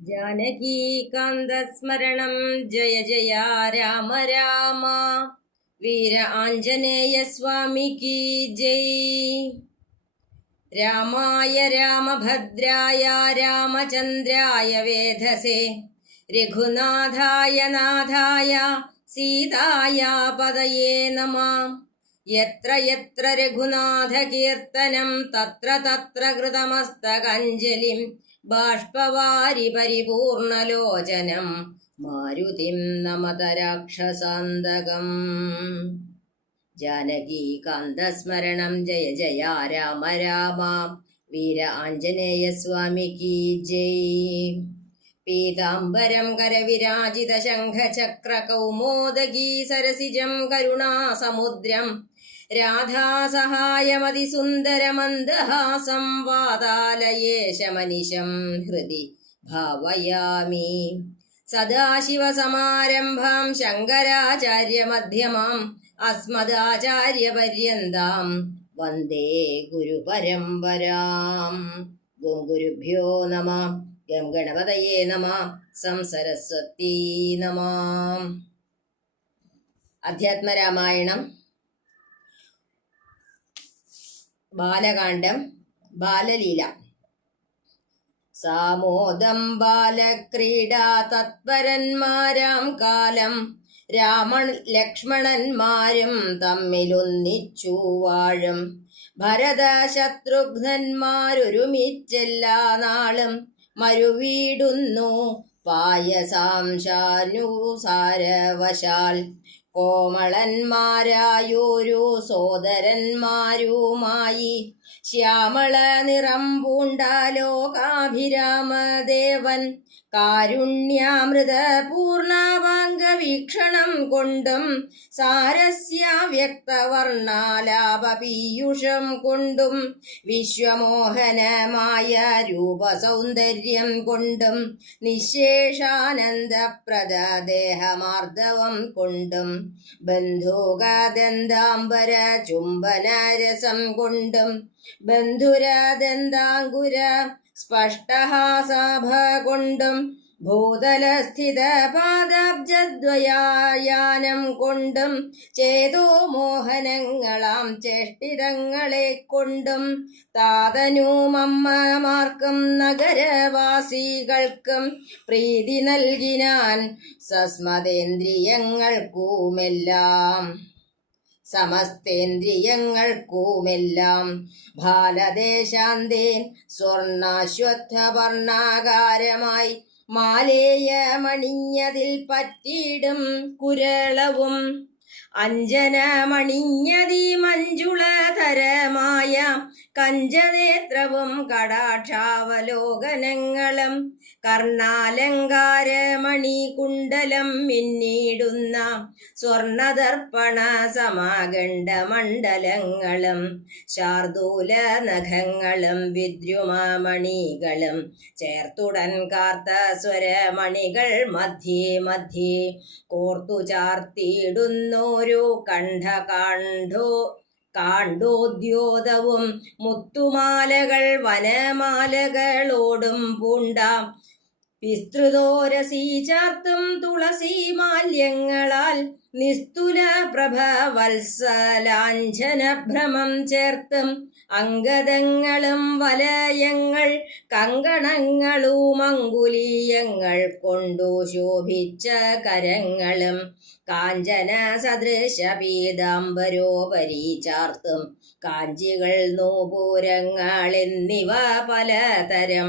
ജാനകീകാന്തസ്മരണം ജയ ജയ രാമ രാമ വീര ആഞ്ജനേയ സ്വാമിക്ക് ജയ് രാമായ രാമഭദ്രായ രാമചന്ദ്രായ വേധസേ രഘുനാഥായ നാഥായ സീതായ പതയേ നമ യത്ര യത്ര രഘുനാഥകീർത്തനം തത്ര തത്ര കൃതമസ്തകഞ്ജലിം ബാഷ്പവാരി പരിപൂർണലോചനം മാരുതിം നമതരാക്ഷസാന്തകം. ജാനകീകാന്തസ്മരണം ജയ ജയ രാമ രാമ. വീര ആഞ്ജനേയ സ്വാമിക്ക് ജയ്. പീതാംബരം കരവിരാജിത ശംഖചക്ര കൗമോദഗീ സരസിജം കരുണാസമുദ്രം. രാധാസഹായമതിസുന്ദരമന്ദഹാസം വാതാലയേശമനിശം ഹൃദി ഭാവയാമി. സദാശിവസമാരംഭാം ശങ്കരാചാര്യമധ്യമാം അസ്മദാചാര്യപര്യന്താം വന്ദേ ഗുരുപരമ്പരാം. ഗുരുഭ്യോ നമ. ഗം ഗണപതയേ നമ. സംസരസ്വത്തീ നമ. അധ്യാത്മരാമായണം ബാലകാന്ഡം ബാലലീല. സാമോദം ബാലക്രീഡാ തത്പരന്മാരാം കാലം രാമൺ ലക്ഷ്മണന്മാരും തമ്മിലൊന്നിച്ചു വാഴും. ഭരത ശത്രുഘ്നന്മാരൊരുമിച്ചെല്ലാ നാളും മരുവീടുന്നു പായസാംശാനുസാരവശാൽ കോമളന്മാരായോരു സോദരന്മാരുമായി ശ്യാമള നിറം പൂണ്ട ലോകാഭിരാമദേവൻ. കാരുണ്യാമൃത പൂർണവാംഗവീക്ഷണം കൊണ്ടും സാരസ്യ വ്യക്തവർണാലാപീയുഷം കൊണ്ടും വിശ്വമോഹനമായ രൂപസൗന്ദര്യം കൊണ്ടും നിശേഷാനന്ദപ്രദ ദേഹമാർദ്ദവം കൊണ്ടും ബന്ധുകദന്താംബര ചുംബനരസം കൊണ്ടും ബന്ധുരദന്താങ്കുര സ്പഷ്ടഹാസാഭകൊണ്ടും ഭൂതലസ്ഥിത പാദാബ്ജദ്വയാനം കൊണ്ടും ചേതോ മോഹനങ്ങളാം ചേഷ്ടിതങ്ങളെ കൊണ്ടും താതനുമമ്മമാർക്കും നഗരവാസികൾക്കും പ്രീതി നൽകിനാൻ സസ്മതേന്ദ്രിയങ്ങൾക്കുമെല്ലാം. സമസ്തേന്ദ്രിയങ്ങൾക്കുമെല്ലാം ബാലദേശാന്തേൻ സ്വർണാശ്വത്ഥവർണാകാരമായി മാലേയമണിഞ്ഞതിൽ പറ്റിയിടും കുരളവും. അഞ്ജനമണിഞ്ഞതി മഞ്ജുളതരമായ കഞ്ചനേത്രവും കടാക്ഷാവലോകനങ്ങളും കർണാലങ്കാരമണി കുണ്ടലം മിന്നിടുന്ന സ്വർണദർപ്പണ സമാഗണ്ഡമണ്ഡലങ്ങളും ശാർദൂല നഖങ്ങളും വിദ്രുമാമണികളും ചേർത്തുടൻ കാർത്ത സ്വരമണികൾ മധ്യേ മധ്യേ കോർത്തു ചാർത്തിയിടുന്നോരു കണ്ഠകാണ്ഡോ കാണ്ടോദ്യോതവും മുത്തുമാലകൾ വനമാലകളോടും പൂണ്ട വിസ്തൃതോരസീ ചാർത്തും തുളസി മാല്യങ്ങളാൽ നിസ്തുല പ്രഭ ഭ്രമം ചേർത്തും അങ്കദങ്ങളും വലയങ്ങൾ കങ്കണങ്ങളും അങ്കുലീയങ്ങൾ കൊണ്ടു ശോഭിച്ച കരങ്ങളും കാഞ്ചന സദൃശ പീതാംബരോപരി ചാർത്തും. കാഞ്ചികൾ നൂപൂരങ്ങൾ എന്നിവ പലതരം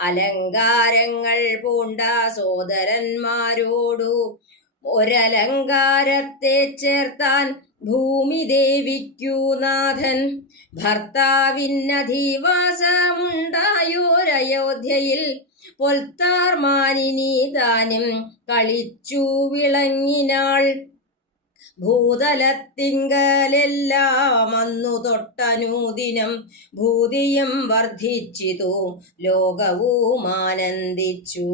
അലങ്കാരങ്ങൾ പൂണ്ട സോദരന്മാരോടു. ഒരലങ്കാരത്തെ ചേർത്താൻ ഭൂമി ദേവിക്കു നാഥൻ. ഭർത്താവിന്നധിവാസമുണ്ടായോരയോധ്യയിൽ പൊൽത്താർമാനിനി താനും കളിച്ചു വിളങ്ങിനാൾ. ഭൂതലത്തിങ്കലെല്ലാം അന്നു തൊട്ടനൂദിനം ഭൂതിയും വർദ്ധിച്ചിതു ലോകവും ആനന്ദിച്ചു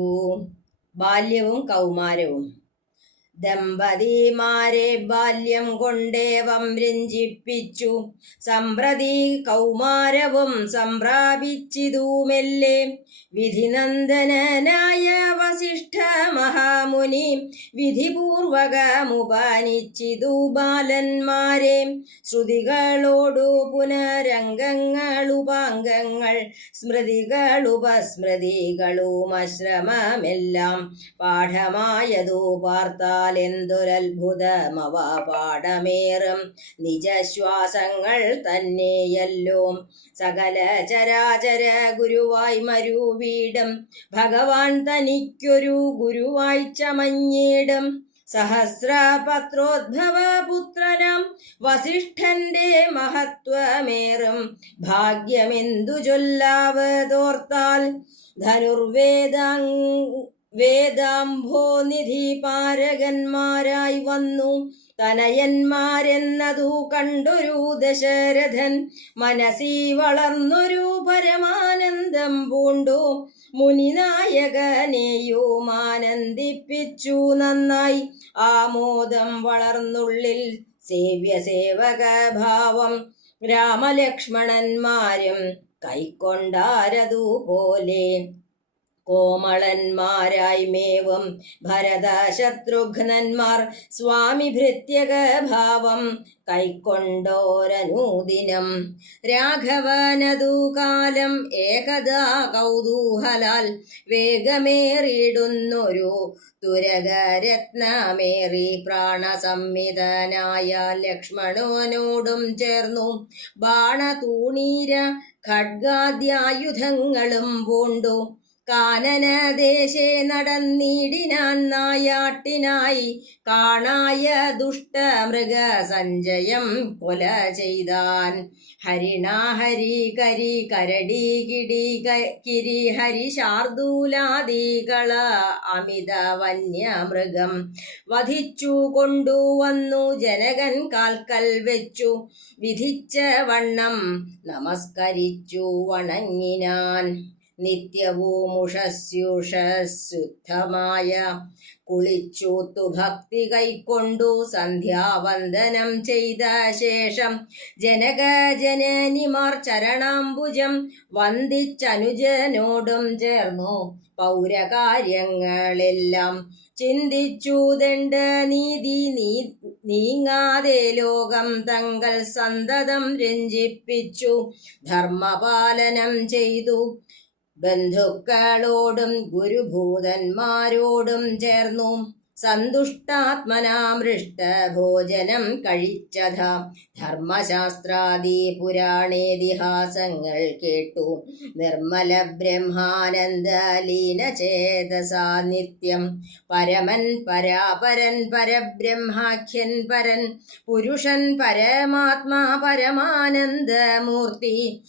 ബാല്യവും കൗമാരവും. ദമ്പതിമാരെ ബാല്യം കൊണ്ടേവം രഞ്ജിപ്പിച്ചു. സമ്പ്രതി കൗമാരവും സംപ്രാപിച്ചിതുമെല്ലേ? വിധിനന്ദനായ വസിഷ്ഠ മഹാമുനി വിധിപൂർവകമുപാനിച്ചിതു ബാലന്മാരെ. ശ്രുതികളോടു പുനരംഗങ്ങളുപാംഗങ്ങൾ സ്മൃതികളുപസ്മൃതികളുമശ്രമമെല്ലാം പാഠമായതു പാർത്താൽ പാഠമേറും നിജശ്വാസങ്ങൾ തന്നെയല്ലോ. സകല ചരാചര ഗുരുവായി മരുവീടും. ഭഗവാൻ തനിക്കൊരു ഗുരുവായി ചമഞ്ഞിടും. സഹസ്രപത്രോദ്ഭവ പുത്രനാം വസിഷ്ഠന്റെ മഹത്വമേറും. ഭാഗ്യമെന്തു ചൊല്ലാവതോർത്താൽ ധനുർവേദാങ് വേദാംഭോ നിധി പാരകന്മാരായി വന്നു. തനയന്മാരെന്നതു കണ്ടൊരു ദശരഥൻ മനസ്സി വളർന്നൊരു പരമാനന്ദം പൂണ്ടു. മുനിനായകനെയും ആനന്ദിപ്പിച്ചു നന്നായി. ആമോദം വളർന്നുള്ളിൽ സേവ്യ സേവക ഭാവം രാമലക്ഷ്മണന്മാരും കൈക്കൊണ്ടാരതുപോലെ കോമളന്മാരായി മേവം ഭരത ശത്രുഘ്നന്മാർ സ്വാമി ഭൃത്യക ഭാവം കൈക്കൊണ്ടോരനൂദിനം. രാഘവനതു കാലം ഏകദാ കൗതൂഹലാൽ വേഗമേറിയിടുന്നൊരു തുരകരത്നമേറി പ്രാണസംവിധനായ ലക്ഷ്മണോനോടും ചേർന്നു ബാണതൂണീര ഖഡ്ഗാദ്യായുധങ്ങളും പൂണ്ടു. കാനനദേശേ നടന്നിടിനാൻ നായാട്ടിനായി കാണായ ദുഷ്ടമൃഗ സഞ്ജയം കൊല ചെയ്താൻ. ഹരിണാ ഹരി കരി കരടി കിടി കിരി ഹരി ശാർദൂലാദികള അമിത വന്യമൃഗം വധിച്ചു കൊണ്ടുവന്നു ജനകൻ കാൽക്കൽ വെച്ചു. വിധിച്ച വണ്ണം നമസ്കരിച്ചു വണങ്ങിനാൻ. നിത്യവും ഉഷസ്യുഷശുദ്ധമായ കുളിച്ചൂത്തു ഭക്തി കൈക്കൊണ്ടു സന്ധ്യാവന്ദനം ചെയ്ത ശേഷം ജനകജനനിമാർ ചരണാംബുജം വന്ദിച്ചനുജനോടും ചേർന്നു പൗരകാര്യങ്ങളെല്ലാം. ചിന്തിച്ചു നീതി നീ നീങ്ങാതെ ലോകം തങ്ങൾ സന്തതം രഞ്ജിപ്പിച്ചു. ധർമ്മപാലനം ചെയ്തു. ബന്ധുക്കളോടും ഗുരുഭൂതന്മാരോടും ചേർന്നു. സന്തുഷ്ടാത്മനാമൃഷ്ട ഭോജനം കഴിച്ചത. ധർമ്മശാസ്ത്രാദി പുരാണേതിഹാസങ്ങൾ കേട്ടു. നിർമ്മല ബ്രഹ്മാനന്ദലീന ചേതസാ നിത്യം. പരമൻ പരാപരൻ പരബ്രഹ്മാഖ്യൻ പരൻ. പുരുഷൻ പരമാത്മാ പരമാനന്ദമൂർത്തി.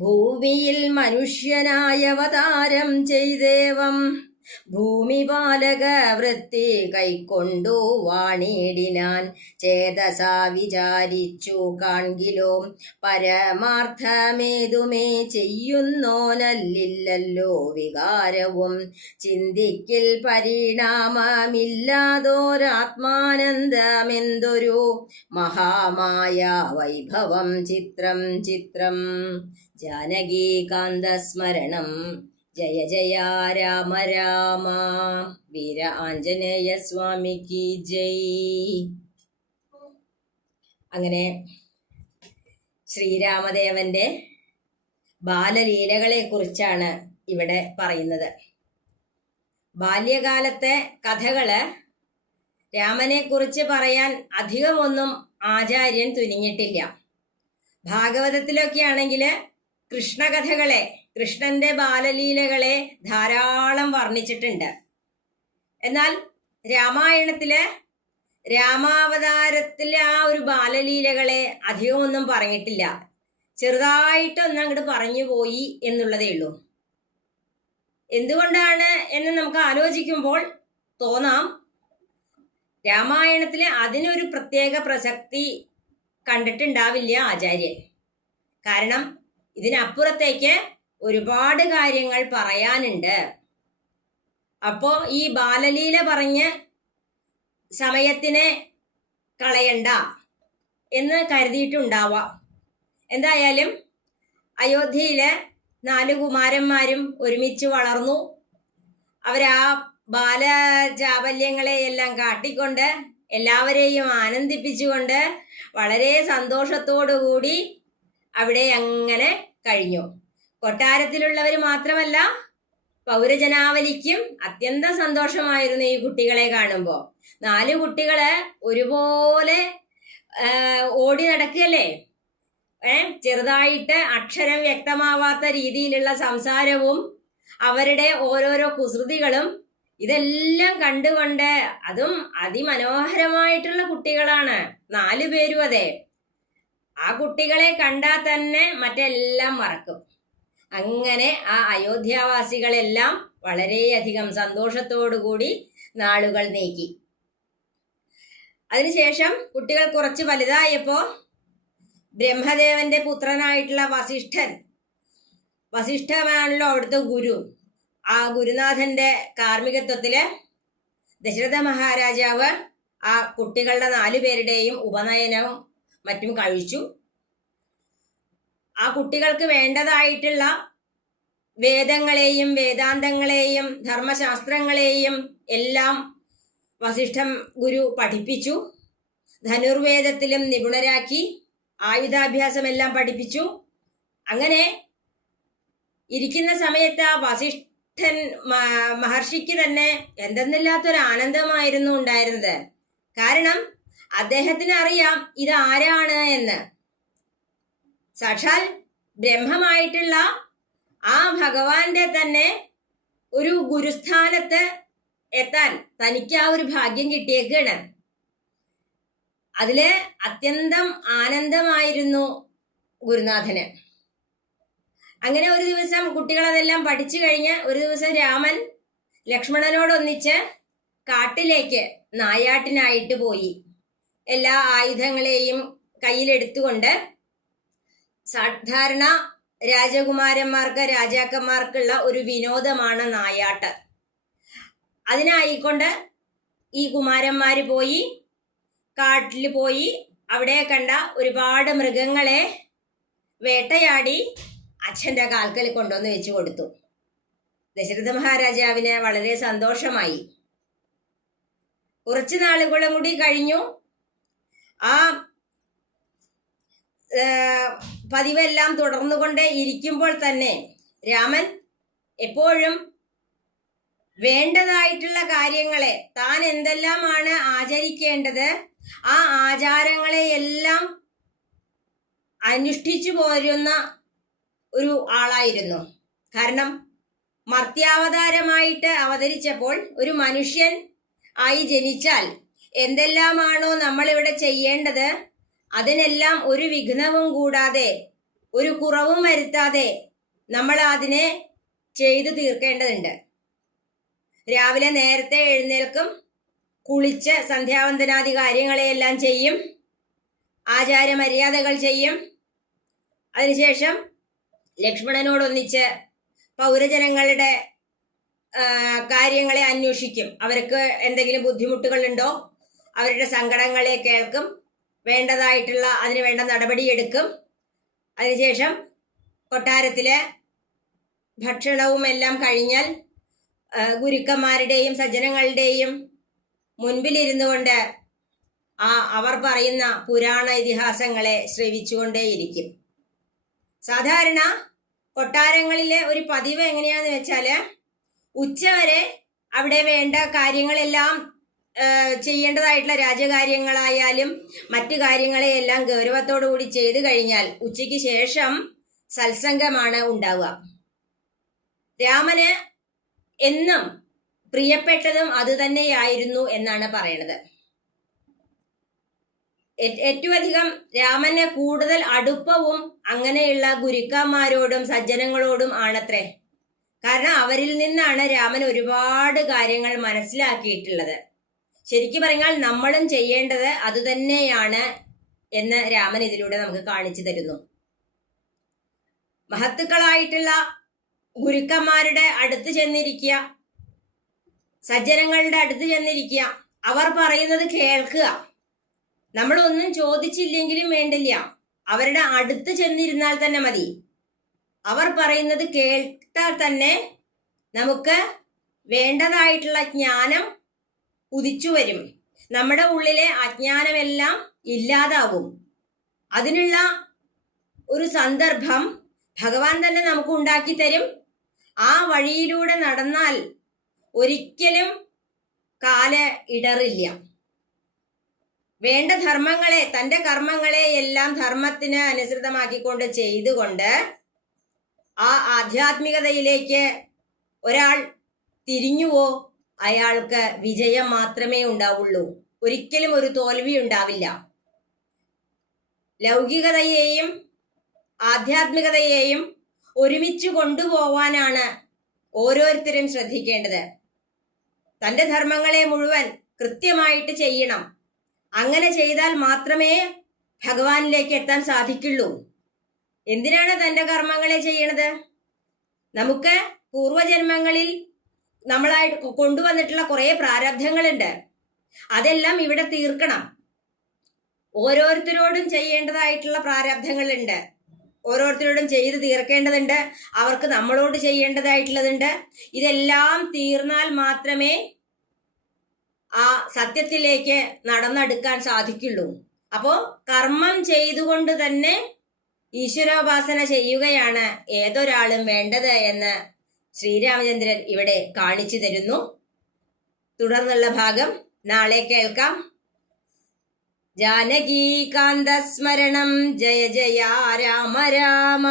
ഭൂമിയിൽ മനുഷ്യനായവതാരം ചെയ്ദേവം ഭൂമിപാലക വൃത്തി കൈക്കൊണ്ടു വാണിടിനാൻ. ചേതസാ വിചാരിച്ചു കാൺകിലോ പരമാർത്ഥമേതുമേ ചെയ്യുന്നോനല്ലില്ലല്ലോ വികാരവും. ചിന്തിക്കിൽ പരിണാമമില്ലാതോരാത്മാനന്ദമെന്തൊരു മഹാമായ വൈഭവം. ചിത്രം ചിത്രം. ജാനകീകാന്തസ്മരണം. ജയ ജയ രാമ രാമ. വീര ആഞ്ജനേയ സ്വാമിക്ക് ജയ്. അങ്ങനെ ശ്രീരാമദേവന്റെ ബാലലീലകളെ കുറിച്ചാണ് ഇവിടെ പറയുന്നത്. ബാല്യകാലത്തെ കഥകൾ രാമനെ കുറിച്ച് പറയാൻ അധികമൊന്നും ആചാര്യൻ തുനിഞ്ഞിട്ടില്ല. ഭാഗവതത്തിലൊക്കെ ആണെങ്കിൽ കൃഷ്ണകഥകളെ കൃഷ്ണന്റെ ബാലലീലകളെ ധാരാളം വർണിച്ചിട്ടുണ്ട്. എന്നാൽ രാമായണത്തിൽ രാമാവതാരത്തിലെ ആ ഒരു ബാലലീലകളെ അധികമൊന്നും പറഞ്ഞിട്ടില്ല. ചെറുതായിട്ട് ഒന്ന് അങ്ങോട്ട് പറഞ്ഞു പോയി എന്നുള്ളതേ ഉള്ളൂ. എന്തുകൊണ്ടാണ് എന്ന് നമുക്ക് ആലോചിക്കുമ്പോൾ തോന്നാം. രാമായണത്തിലെ അതിനൊരു പ്രത്യേക പ്രസക്തി കണ്ടിട്ടുണ്ടാവില്ല ആചാര്യൻ. കാരണം ഇതിനപ്പുറത്തേക്ക് ഒരുപാട് കാര്യങ്ങൾ പറയാനുണ്ട്. അപ്പോ ഈ ബാലലീല പറഞ്ഞ് സമയത്തിനെ കളയണ്ട എന്ന് കരുതിയിട്ടുണ്ടാവാം. എന്തായാലും അയോധ്യയിലെ നാല് കുമാരന്മാരും ഒരുമിച്ച് വളർന്നു. അവരാ ബാലചാബല്യങ്ങളെ എല്ലാം കാട്ടിക്കൊണ്ട് എല്ലാവരെയും ആനന്ദിപ്പിച്ചുകൊണ്ട് വളരെ സന്തോഷത്തോടു കൂടി അവിടെ അങ്ങനെ കഴിഞ്ഞു. കൊട്ടാരത്തിലുള്ളവർ മാത്രമല്ല പൗരജനാവലിക്കും അത്യന്തം സന്തോഷമായിരുന്നു ഈ കുട്ടികളെ കാണുമ്പോൾ നാല് കുട്ടികൾ ഒരുപോലെ ഓടി നടക്കുകയല്ലേ? ഏ ചെറുതായിട്ട് അക്ഷരം വ്യക്തമാവാത്ത രീതിയിലുള്ള സംസാരവും അവരുടെ ഓരോരോ കുസൃതികളും ഇതെല്ലാം കണ്ടുകൊണ്ട് അതും അതിമനോഹരമായിട്ടുള്ള കുട്ടികളാണ്. നാലു പേരും അതെ. ആ കുട്ടികളെ കണ്ടാൽ തന്നെ മറ്റെല്ലാം മറക്കും. അങ്ങനെ ആ അയോധ്യാവാസികളെല്ലാം വളരെയധികം സന്തോഷത്തോടു കൂടി നാളുകൾ നീക്കി. അതിനുശേഷം കുട്ടികൾ കുറച്ച് വലുതായപ്പോ ബ്രഹ്മദേവന്റെ പുത്രനായിട്ടുള്ള വസിഷ്ഠൻ വസിഷ്ഠമാണല്ലോ അവിടുത്തെ ഗുരു. ആ ഗുരുനാഥന്റെ കാർമ്മികത്വത്തിൽ ദശരഥ മഹാരാജാവ് ആ കുട്ടികളുടെ നാലു പേരുടെയും ഉപനയനവും മറ്റും കഴിച്ചു. ആ കുട്ടികൾക്ക് വേണ്ടതായിട്ടുള്ള വേദങ്ങളെയും വേദാന്തങ്ങളെയും ധർമ്മശാസ്ത്രങ്ങളെയും എല്ലാം വസിഷ്ഠം ഗുരു പഠിപ്പിച്ചു. ധനുർവേദത്തിലും നിപുണരാക്കി ആയുധാഭ്യാസം എല്ലാം പഠിപ്പിച്ചു. അങ്ങനെ ഇരിക്കുന്ന സമയത്ത് ആ വസിഷ്ഠൻ മഹർഷിക്ക് തന്നെ എന്തെന്നില്ലാത്തൊരു ആനന്ദമായിരുന്നു ഉണ്ടായിരുന്നത്. കാരണം അദ്ദേഹത്തിന് അറിയാം ഇത് ആരാണ് എന്ന്. സാക്ഷാൽ ബ്രഹ്മമായിട്ടുള്ള ആ ഭഗവാന്റെ തന്നെ ഒരു ഗുരുസ്ഥാനത്ത് എത്താൻ തനിക്ക് ആ ഒരു ഭാഗ്യം കിട്ടിയേക്കാണ്. അതിൽ അത്യന്തം ആനന്ദമായിരുന്നു ഗുരുനാഥന്. അങ്ങനെ ഒരു ദിവസം കുട്ടികളതെല്ലാം പഠിച്ചു കഴിഞ്ഞ് ഒരു ദിവസം രാമൻ ലക്ഷ്മണനോടൊന്നിച്ച് കാട്ടിലേക്ക് നായാട്ടിനായിട്ട് പോയി. എല്ലാ ആയുധങ്ങളെയും കയ്യിലെടുത്തുകൊണ്ട് സാധാരണ രാജകുമാരന്മാർക്ക് രാജാക്കന്മാർക്കുള്ള ഒരു വിനോദമാണ് നായാട്ട്. അതിനായിക്കൊണ്ട് ഈ കുമാരന്മാര് പോയി കാട്ടിൽ പോയി അവിടെ കണ്ട ഒരുപാട് മൃഗങ്ങളെ വേട്ടയാടി അച്ഛന്റെ കാൽക്കൽ കൊണ്ടുവന്ന് വെച്ചു കൊടുത്തു. ദശരഥ മഹാരാജാവിന് വളരെ സന്തോഷമായി. കുറച്ചു നാളുകളും കൂടി കഴിഞ്ഞു. ആ, പതിവെല്ലാം തുടർന്നുകൊണ്ട് ഇരിക്കുമ്പോൾ തന്നെ രാമൻ എപ്പോഴും വേണ്ടതായിട്ടുള്ള കാര്യങ്ങളെ താൻ എന്തെല്ലാമാണ് ആചരിക്കേണ്ടത് ആ ആചാരങ്ങളെ എല്ലാം അനുഷ്ഠിച്ചു പോരുന്ന ഒരു ആളായിരുന്നു. കാരണം മർത്യാവതാരമായിട്ട് അവതരിച്ചപ്പോൾ ഒരു മനുഷ്യൻ ആയി ജനിച്ചാൽ എന്തെല്ലാമാണോ നമ്മളിവിടെ ചെയ്യേണ്ടത് അതിനെല്ലാം ഒരു വിഘ്നവും കൂടാതെ ഒരു കുറവും വരുത്താതെ നമ്മൾ അതിനെ ചെയ്തു തീർക്കേണ്ടതുണ്ട്. രാവിലെ നേരത്തെ എഴുന്നേൽക്കും കുളിച്ച് സന്ധ്യാവന്തനാദി കാര്യങ്ങളെയെല്ലാം ചെയ്യും ആചാരമര്യാദകൾ ചെയ്യും. അതിനുശേഷം ലക്ഷ്മണനോടൊന്നിച്ച് പൗരജനങ്ങളുടെ കാര്യങ്ങളെ അന്വേഷിക്കും. അവർക്ക് എന്തെങ്കിലും ബുദ്ധിമുട്ടുകളുണ്ടോ? അവരുടെ സങ്കടങ്ങളെ കേൾക്കും. വേണ്ടതായിട്ടുള്ള അതിന് വേണ്ട നടപടിയെടുക്കും അതിനുശേഷം കൊട്ടാരത്തിലെ ഭക്ഷണവും എല്ലാം കഴിഞ്ഞാൽ ഗുരുക്കന്മാരുടെയും സജ്ജനങ്ങളുടെയും മുൻപിലിരുന്നു കൊണ്ട് ആ അവർ പറയുന്ന പുരാണ ഇതിഹാസങ്ങളെ ശ്രവിച്ചുകൊണ്ടേയിരിക്കും. സാധാരണ കൊട്ടാരങ്ങളിലെ ഒരു പതിവ് എങ്ങനെയാന്ന് വെച്ചാൽ ഉച്ചവരെ അവിടെ വേണ്ട കാര്യങ്ങളെല്ലാം ചെയ്യേണ്ടതായിട്ടുള്ള രാജകാര്യങ്ങളായാലും മറ്റു കാര്യങ്ങളെയെല്ലാം ഗൗരവത്തോടു കൂടി ചെയ്തു കഴിഞ്ഞാൽ ഉച്ചയ്ക്ക് ശേഷം സത്സംഗമാണ് ഉണ്ടാവുക. രാമന് എന്നും പ്രിയപ്പെട്ടതും അതുതന്നെയായിരുന്നു എന്നാണ് പറയണത്. ഏറ്റവും അധികം രാമന് കൂടുതൽ അടുപ്പവും അങ്ങനെയുള്ള ഗുരുക്കന്മാരോടും സജ്ജനങ്ങളോടും ആണത്രേ. കാരണം അവരിൽ നിന്നാണ് രാമൻ ഒരുപാട് കാര്യങ്ങൾ മനസ്സിലാക്കിയിട്ടുള്ളത്. ശരിക്കും പറഞ്ഞാൽ നമ്മളും ചെയ്യേണ്ടത് അതുതന്നെയാണ് എന്ന് രാമൻ ഇതിലൂടെ നമുക്ക് കാണിച്ചു തരുന്നു. മഹത്തുക്കളായിട്ടുള്ള ഗുരുക്കന്മാരുടെ അടുത്ത് ചെന്നിരിക്കുക സജ്ജനങ്ങളുടെ അടുത്ത് ചെന്നിരിക്കുക അവർ പറയുന്നത് കേൾക്കുക. നമ്മളൊന്നും ചോദിച്ചില്ലെങ്കിലും വേണ്ടില്ല. അവരുടെ അടുത്ത് ചെന്നിരുന്നാൽ തന്നെ മതി. അവർ പറയുന്നത് കേട്ടാൽ തന്നെ നമുക്ക് വേണ്ടതായിട്ടുള്ള ജ്ഞാനം ഉദിച്ചു വരും നമ്മുടെ ഉള്ളിലെ അജ്ഞാനമെല്ലാം ഇല്ലാതാവും അതിനുള്ള ഒരു സന്ദർഭം ഭഗവാൻ തന്നെ നമുക്ക് ഉണ്ടാക്കി തരും. ആ വഴിയിലൂടെ നടന്നാൽ ഒരിക്കലും കാല ഇടറില്ല. വേണ്ട ധർമ്മങ്ങളെ തന്റെ കർമ്മങ്ങളെ എല്ലാം ധർമ്മത്തിന് അനുസൃതമാക്കിക്കൊണ്ട് ചെയ്തുകൊണ്ട് ആ ആധ്യാത്മികതയിലേക്ക് ഒരാൾ തിരിഞ്ഞുവോ? അയാൾക്ക് വിജയം മാത്രമേ ഉണ്ടാവുള്ളൂ. ഒരിക്കലും ഒരു തോൽവി ഉണ്ടാവില്ല. ലൗകികതയെയും ആധ്യാത്മികതയെയും ഒരുമിച്ച് കൊണ്ടുപോവാനാണ് ഓരോരുത്തരും ശ്രദ്ധിക്കേണ്ടത്. തന്റെ ധർമ്മങ്ങളെ മുഴുവൻ കൃത്യമായിട്ട് ചെയ്യണം. അങ്ങനെ ചെയ്താൽ മാത്രമേ ഭഗവാനിലേക്ക് എത്താൻ സാധിക്കുള്ളൂ. എന്തിനാണ് തന്റെ കർമ്മങ്ങളെ ചെയ്യണത്? നമുക്ക് പൂർവജന്മങ്ങളിൽ നമ്മളായിട്ട് കൊണ്ടുവന്നിട്ടുള്ള കുറേ പ്രാരബ്ധങ്ങളുണ്ട് അതെല്ലാം ഇവിടെ തീർക്കണം. ഓരോരുത്തരോടും ചെയ്യേണ്ടതായിട്ടുള്ള പ്രാരബ്ധങ്ങളുണ്ട് ഓരോരുത്തരോടും ചെയ്ത് തീർക്കേണ്ടതുണ്ട്. അവർക്ക് നമ്മളോട് ചെയ്യേണ്ടതായിട്ടുള്ളതുണ്ട്. ഇതെല്ലാം തീർന്നാൽ മാത്രമേ ആ സത്യത്തിലേക്ക് നടന്നെടുക്കാൻ സാധിക്കുള്ളൂ. അപ്പോൾ കർമ്മം ചെയ്തുകൊണ്ട് തന്നെ ഈശ്വരോപാസന ചെയ്യുകയാണ് ഏതൊരാളും വേണ്ടത് എന്ന് ശ്രീരാമചന്ദ്രൻ ഇവിടെ കാണിച്ചു തരുന്നു. തുടർന്നുള്ള ഭാഗം നാളെ കേൾക്കാം. ജാനകീകാന്തസ്മരണം ജയ ജയ രാമ രാമ.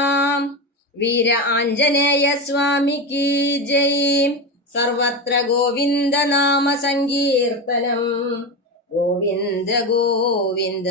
വീര ആഞ്ജനേയ സ്വാമിക്ക് ജയ്. സർവത്ര ഗോവിന്ദ നാമ സങ്കീർത്തനം. ഗോവിന്ദ ഗോവിന്ദ.